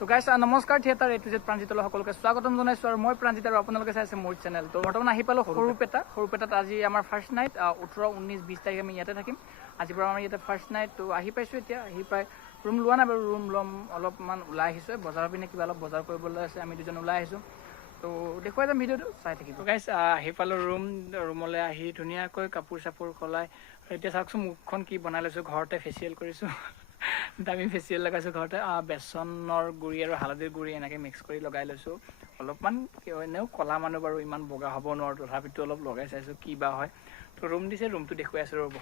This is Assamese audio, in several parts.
তো গাইছ নমস্কাৰ থিয়েটাৰ এটু জেড প্ৰাঞ্জিতলৈ সকলোকে স্বাগতম জনাইছোঁ আৰু মই প্ৰাঞ্জিত আৰু আপোনালোকে চাই আছে মোৰ চেনেল। তো বৰ্তমান আহি পালোঁ সৰুপেটাত আজি আমাৰ ফাৰ্ষ্ট নাইট 18, 19, 20 তাৰিখে আমি ইয়াতে থাকিম। আজিৰ পৰা আমাৰ ইয়াতে ফাৰ্ষ্ট নাইট। তো আহি পাইছোঁ এতিয়া, আহি পাই ৰুম লোৱা নাই বাৰু, ৰুম ল'ম অলপমান ওলাই আহিছোঁ, বজাৰৰ পিনে কিবা অলপ বজাৰ কৰিবলৈ আছে, আমি দুজন ওলাই আহিছোঁ। তো দেখুৱাই যাম, ভিডিঅ'টো চাই থাকিব। গাইছ আহি পালোঁ ৰুমলৈ আহি ধুনীয়াকৈ কাপোৰ চাপোৰ সলাই এতিয়া চাওকচোন মুখখন কি বনাই লৈছোঁ, ঘৰতে ফেচিয়েল কৰিছোঁ। দামী ফেচিয়েল লগাইছোঁ ঘৰতে, বেচনৰ গুড়ি আৰু হালধিৰ গুড়ি এনেকৈ মিক্স কৰি লগাই লৈছোঁ। অলপমান এনেও ক'লা মানুহ বাৰু, ইমান বগা হ'ব নোৱাৰোঁ, তথাপিতো অলপ লগাই চাইছোঁ কি বা হয়। তো ৰুম দিছে, ৰুমটো দেখুৱাই আছোঁ ৰ'ব।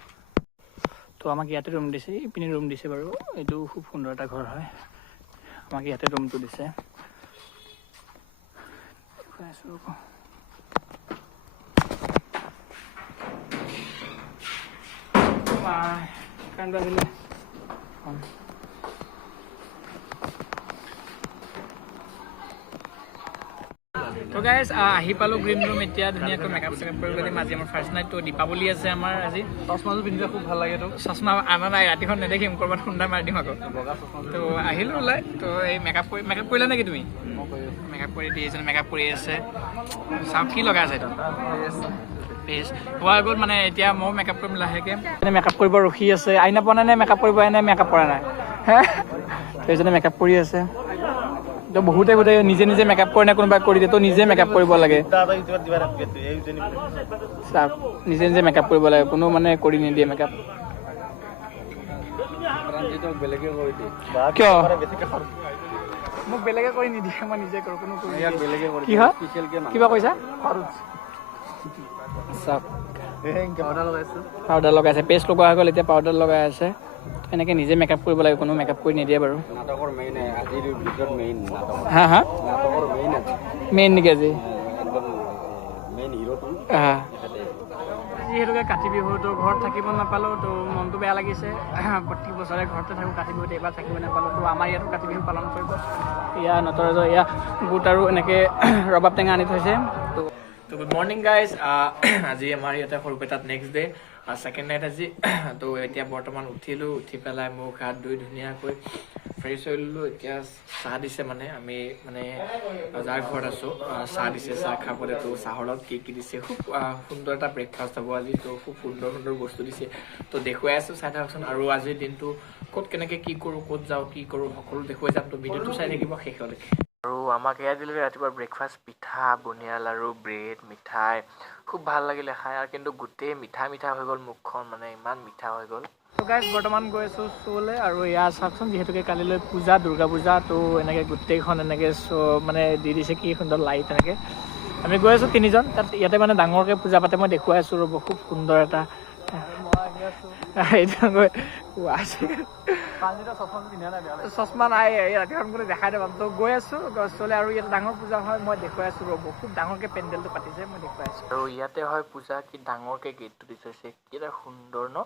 তো আমাক ইয়াতে ৰুম দিছে, ইপিনে ৰুম দিছে বাৰু, এইটো খুব সুন্দৰ এটা ঘৰ হয়। আমাক ইয়াতে ৰুমটো দিছে, দেখুৱাই আছোঁ ৰ'ব। কাৰেণ্ট বাজিলে। তো গাইজ আহি পালোঁ গ্ৰীণ ৰুম। এতিয়া ধুনীয়াকৈ মেকআপ চেকআপ কৰিব পাৰিম। আজি আমাৰ ফাৰ্ষ্ট নাইট, তো দীপাৱলী আছে আমাৰ আজি। চশমাযোৰ পিন্ধিলে খুব ভাল লাগে। তো চশমা আনা নাই, ৰাতিখন নেদেখিম, ক'ৰবাত খুন্দা মাৰি দিম আকৌ। তো আহিলোঁ ওলাই। তো এই মেকআপ কৰিলা নেকি তুমি? মেকআপ কৰি দি আছে, মেকআপ কৰি আছে। চাওক কি লগা আছে এইটো পেষ্ট হোৱা গ'ল মানে। এতিয়া ময়ো মেকআপ কৰিম লাহেকৈ। এনে মেকআপ কৰিব ৰখি আছে, আইনা পোৱা নাই, মেকআপ কৰিব এনে মেকআপ কৰা নাই হে। এইজনে মেকআপ কৰি আছে। তো বহুতে নিজে নিজে মেকআপ কৰে নে কোনোবাই কৰি দিয়ে, তো নিজে মেকআপ কৰিব লাগে। চাওক নিজে নিজে মেকআপ কৰিব লাগে, কোনো মানে কৰি নিদিয়ে মেকআপ। কিয় মোক বেলেগে কৰি নিদিয়ে, মই নিজে কৰোঁ, কোনো কি হয় কিবা কৈছা? চাওক পাউডাৰ লগাইছে, পেষ্ট লগোৱা হৈ গ'ল, এতিয়া পাউডাৰ লগাই আছে। এনেকৈ নিজে মেকআপ কৰিব লাগে, কোনো মেকআপ কৰি নিদিয়ে বাৰু। হা হা মেইন নেকি আজি? যিহেতুকে কাতি বিহুটো ঘৰত থাকিব নাপালোঁ, তো মনটো বেয়া লাগিছে। প্ৰতি বছৰে ঘৰতে থাকোঁ, কাতি বিহুত এইবাৰ থাকিব নাপালোঁ। তো আমাৰ ইয়াতো কাতি বিহু পালন কৰিব। এয়া নটৰাজৰ এয়া বুট আৰু এনেকৈ ৰবাব টেঙা আনি থৈছে। তো গুড মৰ্ণিং গাইজ। আজি আমাৰ ইয়াতে সৰুপেটাত নেক্সট ডে, ছেকেণ্ড নাইট আজি। তো এতিয়া বৰ্তমান উঠিলোঁ, উঠি পেলাই মুখ হাত ধুই ধুনীয়াকৈ ফ্ৰেছ হৈ ল'লোঁ। এতিয়া চাহ দিছে, মানে আমি মানে যাৰ ঘৰত আছোঁ চাহ দিছে, চাহ খাবলৈ। তো চাহৰ লগত কি দিছে, খুব সুন্দৰ এটা ব্ৰেকফাষ্ট হ'ব আজি। তো খুব সুন্দৰ সুন্দৰ বস্তু দিছে, তো দেখুৱাই আছোঁ, চাই থাককচোন। আৰু আজিৰ দিনটো ক'ত কেনেকৈ কি কৰোঁ, ক'ত যাওঁ, কি কৰোঁ, সকলো দেখুৱাই যাম। তো ভিডিঅ'টো চাই থাকিব শেষলৈকে। আৰু আমাক এয়া দিলে ৰাতিপুৱা ব্ৰেকফাষ্ট, পিঠা, বুনিয়া লাৰু, ব্ৰেড, মিঠাই। খুব ভাল লাগিলে খাই, আৰু কিন্তু গোটেই মিঠা মিঠা হৈ গ'ল মুখখন, মানে ইমান মিঠা হৈ গ'ল। তো গাইজ বৰ্তমান গৈ আছোঁ শ্ব'লৈ। আৰু ইয়াৰ চাওকচোন, যিহেতুকে কালিলৈ পূজা, দুৰ্গা পূজা, তো এনেকৈ গোটেইখন এনেকৈ শ্ব' মানে দি দিছে, কি সুন্দৰ লাইট এনেকৈ। আমি গৈ আছোঁ তিনিজন তাত, ইয়াতে মানে ডাঙৰকৈ পূজা পাতে, মই দেখুৱাই আছোঁ ৰ'ব, খুব সুন্দৰ এটা। চশমা নাই, ৰাতিখন বুলি দেখাই নাপাম। তো গৈ আছোঁ গছলৈ, আৰু ইয়াতে ডাঙৰ পূজা হয়, মই দেখুৱাই আছোঁ ৰ'ব। খুব ডাঙৰকৈ পেণ্ডেলটো পাতিছে, মই দেখুৱাই আছোঁ। আৰু ইয়াতে হয় পূজা, কি ডাঙৰকৈ গেটটো দি থৈছে, কি এটা সুন্দৰ ন।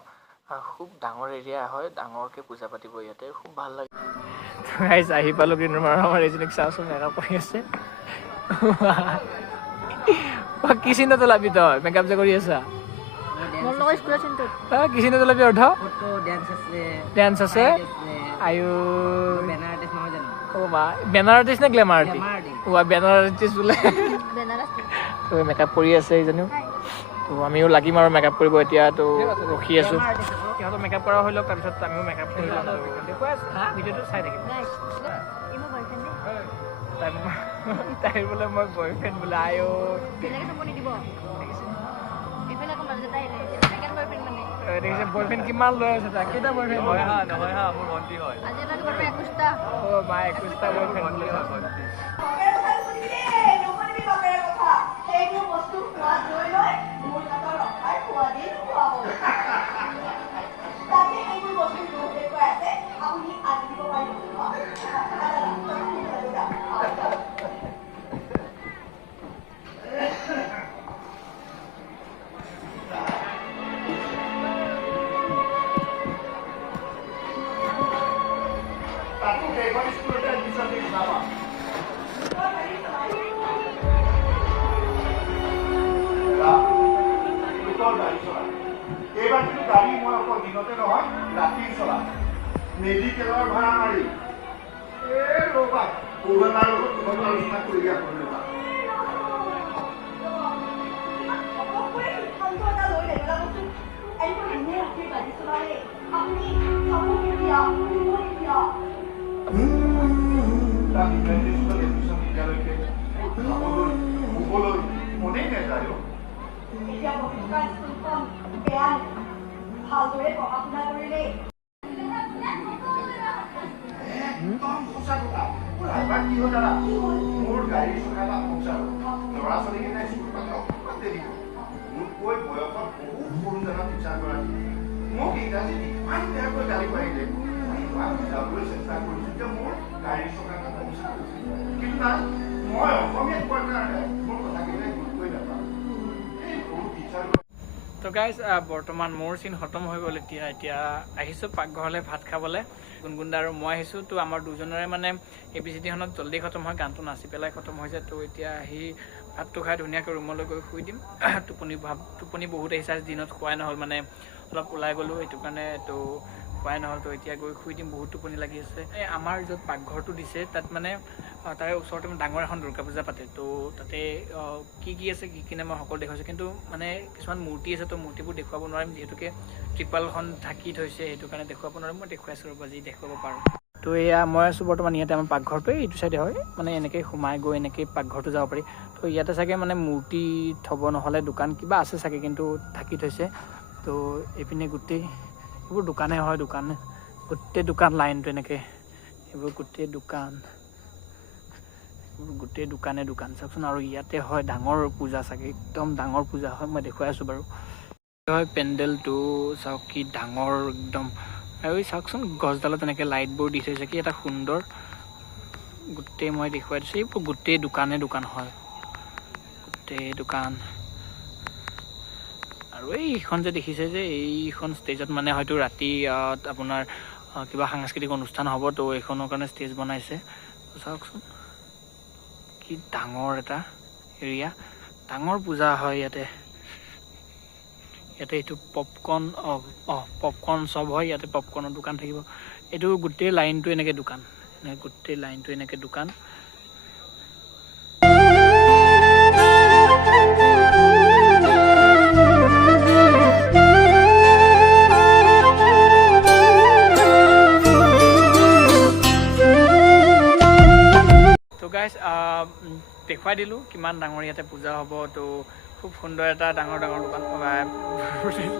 খুব ডাঙৰ এৰিয়া হয়, ডাঙৰকৈ পূজা পাতিব ইয়াতে, খুব ভাল লাগে। আহি পালোঁ কিন্তু আমাৰ এইজনীক চাওঁচোন, মেকআপ কৰি আছে। কি চিন্তা লাভি তই মেকআপ যে কৰি আছা? কি চিন্তা লাভি অৰ্থ ডেন্স আছে। আয়ো বেনাৰ আৰ্টিষ্ট নে গ্লেমাৰ আৰ্টিষ্ট? বেনাৰ আৰ্টিষ্ট বোলে। তো মেকআপ কৰি আছে এইজনীও। তো আমিও লাগিম আৰু মেকআপ কৰিব এতিয়া। তো ৰখি আছোঁ, সিহঁতৰ মেকআপ কৰা হৈ লওক, তাৰপিছত আমিও মেকআপ কৰি লওঁ। দেখুৱাই আছোঁ, ভিডিঅ'টো চাই থাকিম। তাইৰ বোলে মই বয়ফ্ৰেণ্ড বোলে। আয়ো দেখিছে বয়ফ্ৰেণ্ড কিমান লৈ আছে, তাক কেইটা বয়ফ্ৰেণ্ড? নহয় হা মোৰ ভণ্টি হয়। অ' মা 21টা বয়ফ্ৰেণ্ড বুলি এইবাৰ কিন্তু গাড়ী মই অকল দিনতে নহয়, ৰাতি চলাম। মেডিকেলৰ ভাড়া মাৰি ৰ'বা তো গাইজ বৰ্তমান মোৰ চিন খতম হৈ গ'ল। এতিয়া আহিছোঁ পাকঘৰলৈ ভাত খাবলৈ। গুণগুণ আৰু মই আহিছোঁ। তো আমাৰ দুজনৰে মানে ABCDখনত জল্দি খতম হয়, গানটো নাচি পেলাই খতম হৈ যায়। তো এতিয়া আহি ভাতটো খাই ধুনীয়াকৈ ৰুমলৈ গৈ শুই দিম। টোপনি বহুত আহিছে, আজি দিনত খোৱাই নহ'ল, মানে অলপ ওলাই গ'লোঁ, সেইটো কাৰণে তো খোৱাই নহ'ল। তো এতিয়া গৈ শুই দিম, বহুত টোপনি লাগি আছে। আমাৰ য'ত পাকঘৰটো দিছে তাত মানে তাৰে ওচৰতে ডাঙৰ এখন দুৰ্গা পূজা পাতে। তো তাতে কি আছে কি নাই মই সকলো দেখুৱাইছোঁ, কিন্তু মানে কিছুমান মূৰ্তি আছে, তো মূৰ্তিবোৰ দেখুৱাব নোৱাৰিম, যিহেতুকে ত্ৰিপালখন ঢাকি থৈছে, সেইটো কাৰণে দেখুৱাব নোৱাৰিম। মই দেখুৱাইছোঁ ৰ'বা, যি দেখুৱাব পাৰোঁ। তো এয়া মই আছোঁ বৰ্তমান ইয়াতে, আমাৰ পাকঘৰটো এইটো চাইডে হয়, মানে এনেকৈ সোমাই গৈ এনেকৈ পাকঘৰটো যাব পাৰি। তো ইয়াতে চাগে মানে মূৰ্তি থ'ব, নহ'লে দোকান কিবা আছে চাগে, কিন্তু ঢাকি থৈছে। তো এইপিনে গোটেই এইবোৰ দোকানে হয়, গোটেই দোকান লাইনটো এনেকৈ, এইবোৰ গোটেই দোকান চাওকচোন। আৰু ইয়াতে হয় ডাঙৰ পূজা চাগে, একদম ডাঙৰ পূজা হয়, মই দেখুৱাই আছোঁ বাৰু। হয় পেণ্ডেলটো চাওক কি ডাঙৰ একদম, আৰু চাওকচোন গছডালত এনেকৈ লাইটবোৰ দি থৈছে, কি এটা সুন্দৰ। গোটেই মই দেখুৱাই দিছোঁ, এইবোৰ গোটেই দোকান হয়, গোটেই দোকান। আৰু এইখন যে দেখিছে যে এইখন ষ্টেজত মানে হয়তো ৰাতি আপোনাৰ কিবা সাংস্কৃতিক অনুষ্ঠান হ'ব, তো এইখনৰ কাৰণে ষ্টেজ বনাইছে। চাওকচোন কি ডাঙৰ এটা এৰিয়া, ডাঙৰ পূজা হয় ইয়াতে। এইটো পপকৰ্ণ চব হয় ইয়াতে, পপকৰ্ণৰ দোকান থাকিব। এইটো গোটেই লাইনটো এনেকৈ দোকান, গোটেই লাইনটো এনেকৈ দোকান। তো গাইজ দেখুৱাই দিলোঁ কিমান ডাঙৰ ইয়াতে পূজা হ'ব। তো খুব সুন্দৰ এটা ডাঙৰ দোকান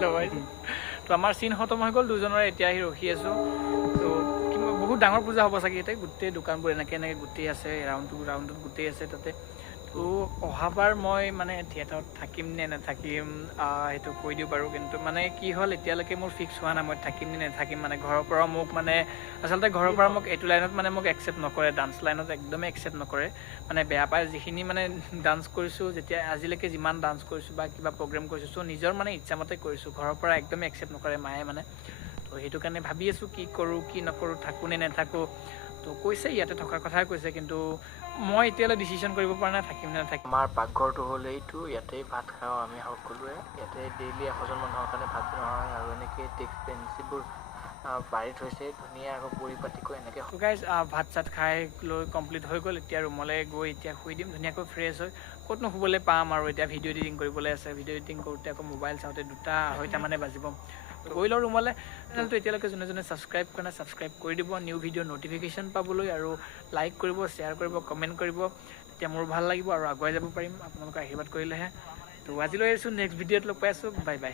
লগাইছোঁ। তো আমাৰ চিন খতম হৈ গ'ল দুজনৰে, এতিয়া আহি ৰখি আছোঁ। তো বহুত ডাঙৰ পূজা হ'ব চাগে ইয়াতে, গোটেই দোকানবোৰ এনেকৈ গোটেই আছে, ৰাউণ্ডত গোটেই আছে তাতে। তো অহাবাৰ মই মানে থিয়েটাৰত থাকিম নে নাথাকিম সেইটো কৈ দিওঁ বাৰু, কিন্তু মানে কি হ'ল এতিয়ালৈকে মোৰ ফিক্স হোৱা নাই মই থাকিম নে নাথাকিম। মানে ঘৰৰ পৰা মোক মানে আচলতে মোক এইটো লাইনত মানে মোক একচেপ্ট নকৰে, ডান্স লাইনত একদমেই একচেপ্ট নকৰে, মানে বেয়া পায়। যিখিনি মানে ডান্স কৰিছোঁ, যেতিয়া আজিলৈকে যিমান ডান্স কৰিছোঁ বা কিবা প্ৰগ্ৰেম কৰিছোঁ, চ' নিজৰ মানে ইচ্ছামতে কৰিছোঁ, ঘৰৰ পৰা একদমেই একচেপ্ট নকৰে মায়ে মানে। তো সেইটো কাৰণে ভাবি আছোঁ কি কৰোঁ কি নকৰোঁ, থাকোঁ নে নাথাকোঁ। তো কৈছে ইয়াতে থকাৰ কথাই কৈছে, কিন্তু মই এতিয়ালৈ ডিচিশ্যন কৰিব পৰা নাই থাকিম নে নাথাকিম। আমাৰ পাকঘৰটো হ'ল এইটো, ইয়াতে ভাত খাওঁ আমি সকলোৱে। ইয়াতে ডেইলি 100জন মানুহৰ কাৰণে ভাত বনোৱা হয়, আৰু এনেকৈ ডেস্ক বেঞ্চবোৰ বাঢ়ি থৈছে ধুনীয়া, আকৌ পৰিপাটিকৈ এনেকৈ। গাইজ ভাত চাত খাই লৈ কমপ্লিট হৈ গ'ল। এতিয়া ৰুমলৈ গৈ এতিয়া শুই দিম ধুনীয়াকৈ ফ্ৰেছ হৈ। ক'তনো শুবলৈ পাম আৰু, এতিয়া ভিডিঅ' এডিটিং কৰিবলৈ আছে, ভিডিঅ' এডিটিং কৰোঁতে আকৌ মোবাইল চাওঁতে 2-2:30 মানে বাজিব। গৈ লওঁ ৰুমলৈ। চেনেলটো এতিয়ালৈকে যোনে ছাবস্ক্ৰাইব কৰা নাই ছাবস্ক্ৰাইব কৰি দিব, নিউ ভিডিঅ' ন'টিফিকেশ্যন পাবলৈ, আৰু লাইক কৰিব, শ্বেয়াৰ কৰিব, কমেণ্ট কৰিব, তেতিয়া মোৰ ভাল লাগিব আৰু আগুৱাই যাব পাৰিম আপোনালোকৰ আশীৰ্বাদ কৰিলেহে। তো আজিলৈ আহিছোঁ, নেক্সট ভিডিঅ'ত লগ পাই আছোঁ, বাই বাই।